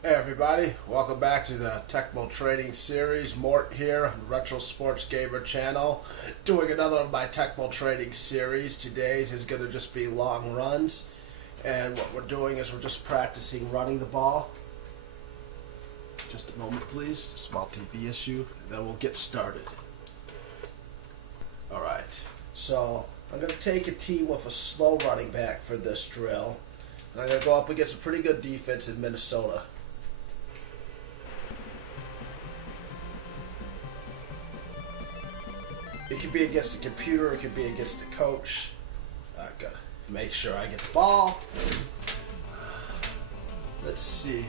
Hey everybody, welcome back to the Tecmo Trading Series. Mort here on the Retro Sports Gamer channel, doing another of my Tecmo Trading Series. Today's is going to just be long runs, and what we're doing is we're just practicing running the ball. Just a moment please, a small TV issue, and then we'll get started. Alright, so I'm going to take a team with a slow running back for this drill, and I'm going to go up against a pretty good defense in Minnesota. It could be against the computer, it could be against the coach. I gotta make sure I get the ball. Let's see.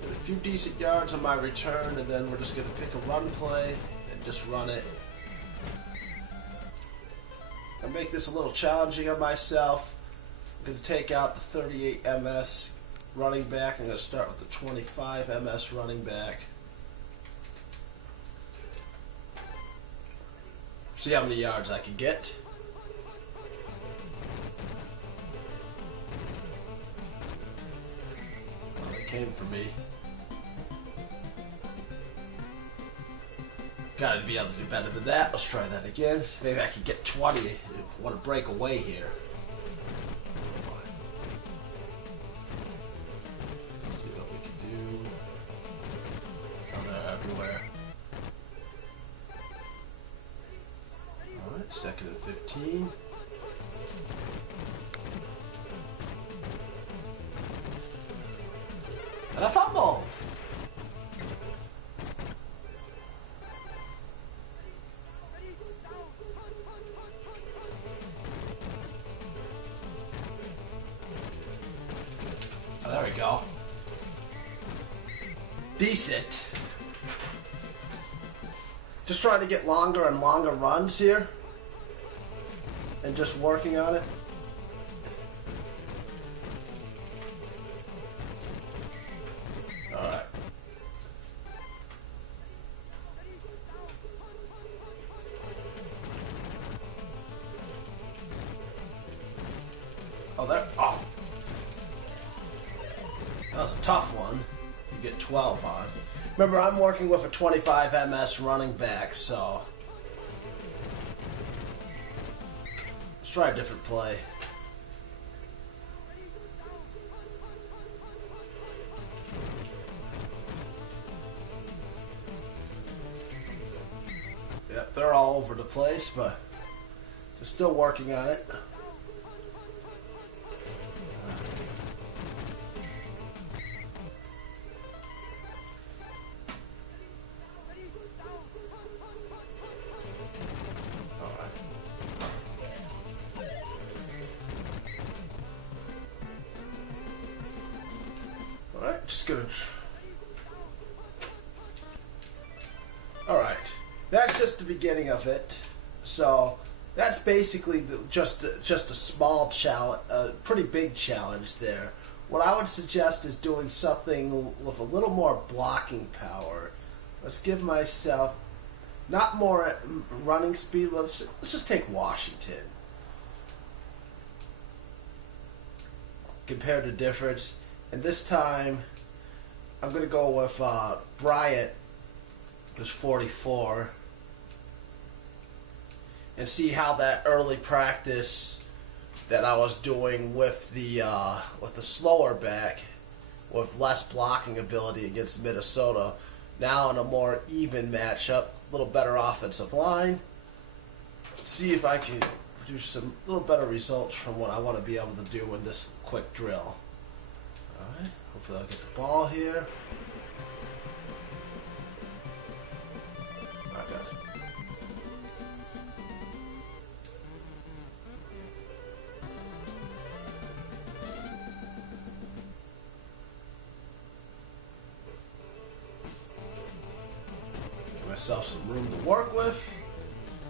Get a few decent yards on my return, and then we're just gonna pick a run play and just run it. I make this a little challenging on myself. I'm gonna take out the 38 MS running back. I'm gonna start with the 25 MS running back. See how many yards I can get. Well, it came for me. Gotta be able to do better than that. Let's try that again. Maybe I can get 20. I want to break away here. Let's see what we can do. Oh, they're everywhere. Second and 15. And I fumbled. Oh, there we go. Decent. Just trying to get longer and longer runs here. And just working on it. Alright. Oh, there. Oh. That was a tough one. You get 12 on. Remember, I'm working with a 25 MS running back, so. Try a different play. Yep, they're all over the place, but just still working on it. Alright, just gonna. Alright, that's just the beginning of it. So that's basically just a small challenge, a pretty big challenge there. What I would suggest is doing something with a little more blocking power. Let's give myself not more running speed. Let's just take Washington. Compare the difference. And this time, I'm going to go with Bryant, who's 44, and see how that early practice that I was doing with the slower back, with less blocking ability against Minnesota, now in a more even matchup, a little better offensive line. Let's see if I can produce some little better results from what I want to be able to do in this quick drill. Alright, hopefully I'll get the ball here. Okay. Give myself some room to work with.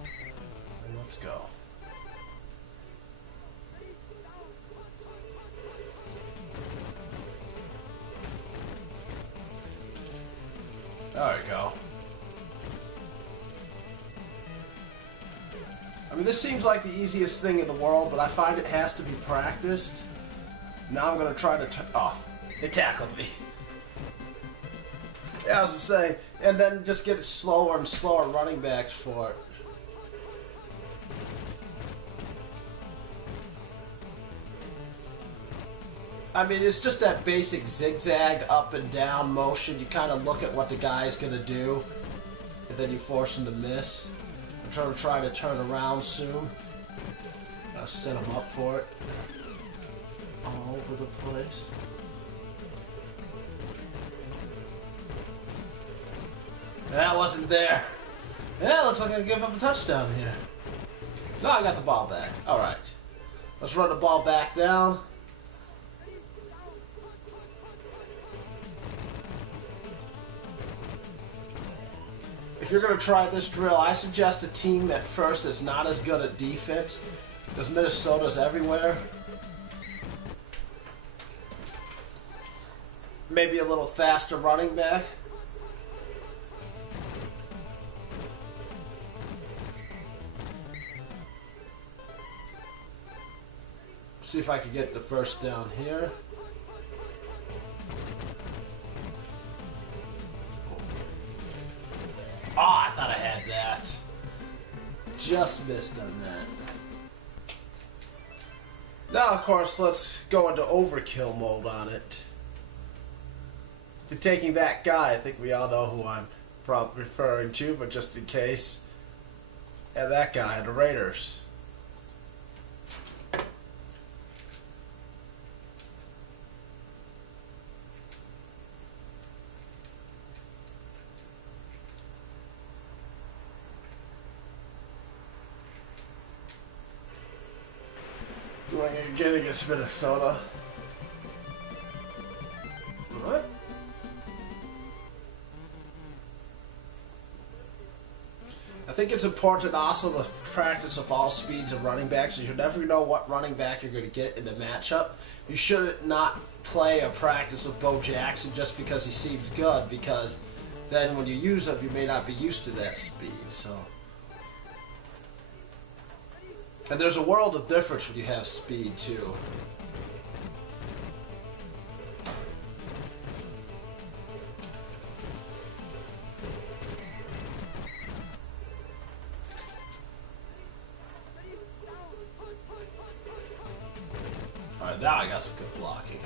And let's go. There we go. I mean, this seems like the easiest thing in the world, but I find it has to be practiced. Now I'm going to try to It tackled me. Yeah, I was just saying, and then just get slower and slower running backs for it. I mean, it's just that basic zigzag up and down motion. You kind of look at what the guy's going to do, and then you force him to miss. I'm trying to turn around soon. I'll set him up for it. All over the place. That wasn't there. Yeah, looks like I can give him a touchdown here. No, I got the ball back. Alright. Let's run the ball back down. If you're going to try this drill, I suggest a team that first is not as good at defense, because Minnesota's everywhere. Maybe a little faster running back. See if I can get the first down here. Oh, I thought I had that. Just missed on that. Now, of course, let's go into overkill mode on it. To taking that guy, I think we all know who I'm probably referring to, but just in case. And that guy, the Raiders. Doing it again against Minnesota. What? I think it's important also to practice with all speeds of running backs. You never know what running back you're going to get in the matchup. You should not play or practice with Bo Jackson just because he seems good, because then when you use him, you may not be used to that speed. So. And there's a world of difference when you have speed, too. Alright, now I got some good blocking.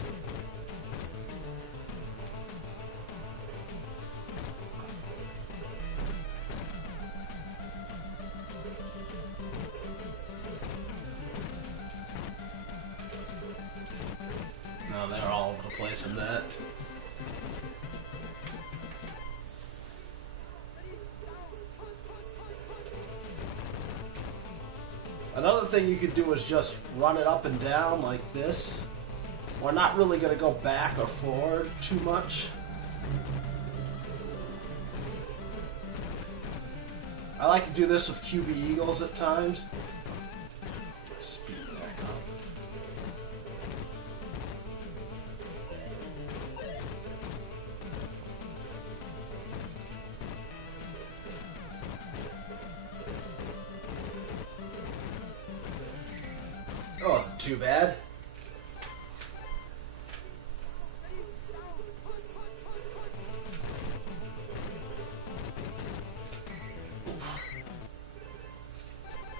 No, they're all over the place in that. Another thing you could do is just run it up and down like this. We're not really going to go back or forward too much. I like to do this with QB Eagles at times. Speed back up. Oh, wasn't too bad.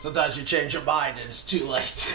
Sometimes you change your mind and it's too late.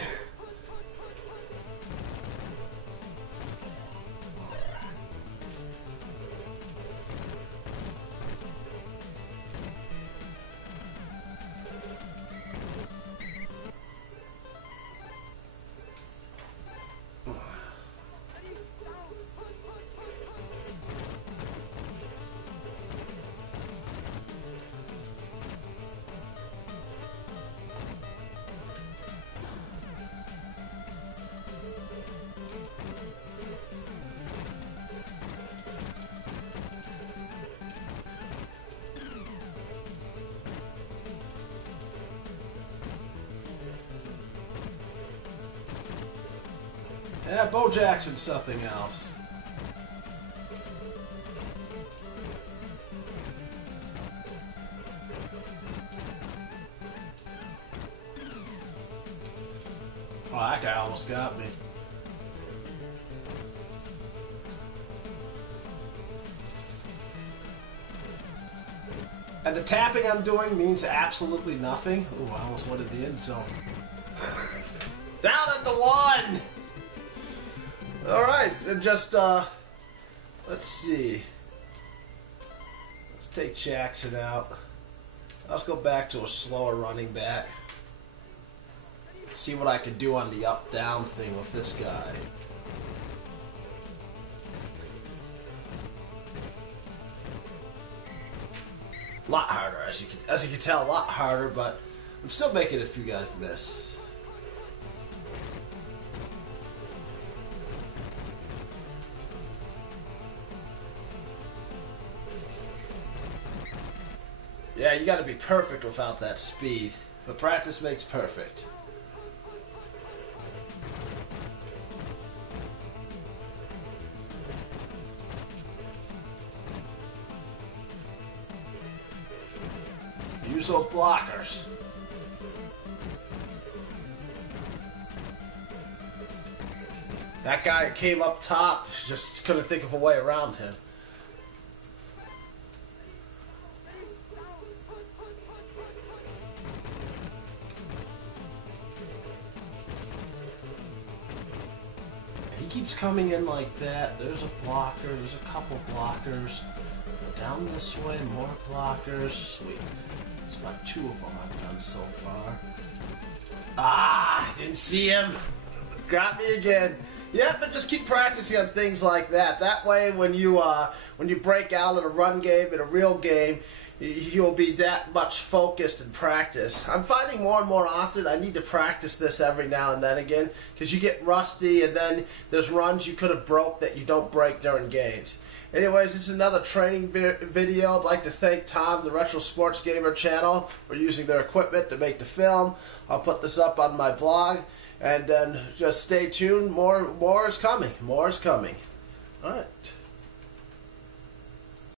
Yeah, Bo Jackson's something else. Oh, that guy almost got me. And the tapping I'm doing means absolutely nothing. Ooh, I almost went to the end zone. Down at the 1! Alright, and just, let's see. Let's take Jackson out. Let's go back to a slower running back. See what I can do on the up-down thing with this guy. A lot harder, as you can tell, a lot harder, but I'm still making a few guys miss. Yeah, you gotta be perfect without that speed, but practice makes perfect. Use those blockers. That guy came up top, just couldn't think of a way around him. He keeps coming in like that. There's a blocker, there's a couple blockers. Down this way, more blockers. Sweet. There's about 2 of them I've done so far. Ah, didn't see him. Got me again. Yeah, but just keep practicing on things like that. That way, when you break out in a run game, in a real game, you'll be that much focused in practice. I'm finding more and more often I need to practice this every now and then again, because you get rusty, and then there's runs you could have broke that you don't break during games. Anyways, this is another training video. I'd like to thank Tom, the Retro Sports Gamer channel, for using their equipment to make the film. I'll put this up on my blog, and then just stay tuned. More is coming. More is coming. All right.